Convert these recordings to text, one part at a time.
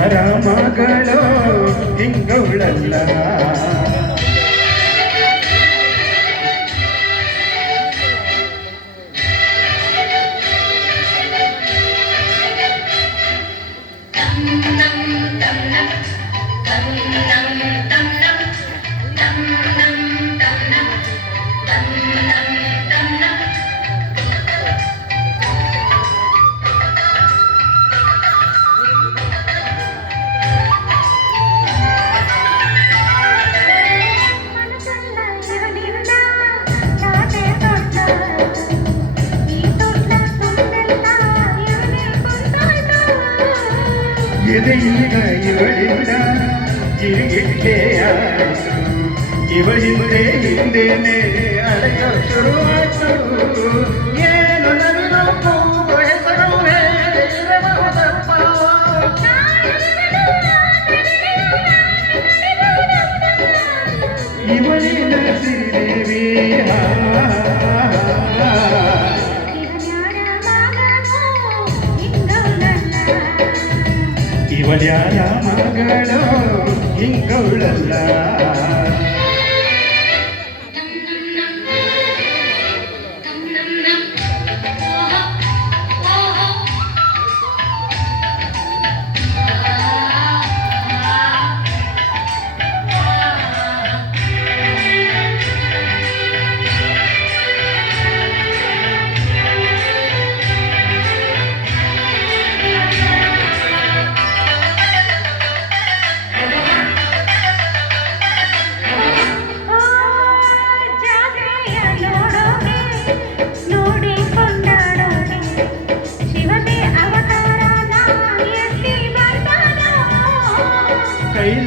ಯಾರ ಮಗಳು ಹಿಂಗವಳಲ್ಲ ಎದೆಯೀಗ ಇವಳಿಂದ ಜಿರಿಗೆಯಾಯಿತು ಇವಳಿಂದೆ ಹಿಂದೇನೆ ಅಳೆಯೋ ಶುರುವಾಯಿತು ಏನು ನವಿಲು ಕೂಗು ಹೆಸರು ಹೇಳಿರಬಹುದಪ್ಪ ಇವಳಿನ ಶ್ರೀದೇವಿ ಇವಳ್ಯಾರ ಮಗಳು ಹಿಂಗವಳಲ್ಲ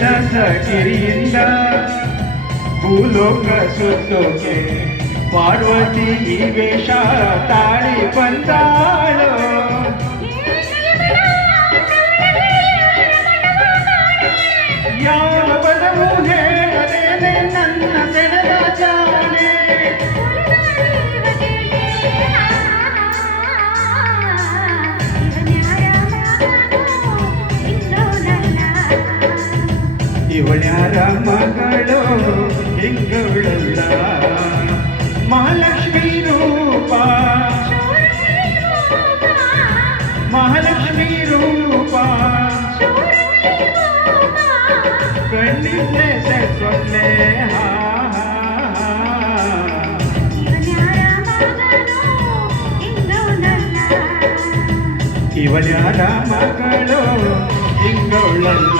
ಕೈಲಾಸಗಿರಿಯಿಂದ ಭೂಲೋಕ ಸುತ್ತೋಕೆ ಪಾರ್ವತಿ ಈ ವೇಷ ತಾಳಿ ಬಂದಾಳು ಯಾವ ಬಲವು ಹೇಳದೇನೆ ನನ್ನ ಸೆಳೆದ ಜಾಣೆ ಇವಳ್ಯಾರ ಮಗಳು ಹಿಂಗವಳಲ್ಲ ಮಹಾಲಕ್ಷ್ಮೀ ರೂಪ ಮಹಾಲಕ್ಷ್ಮೀ ರೂಪ ಕಣ್ಣಿದ್ದೆ ಸೊನ್ನೆ ಇವಳ್ಯಾರ ಮಗಳು ಹಿಂಗವಳಲ್ಲ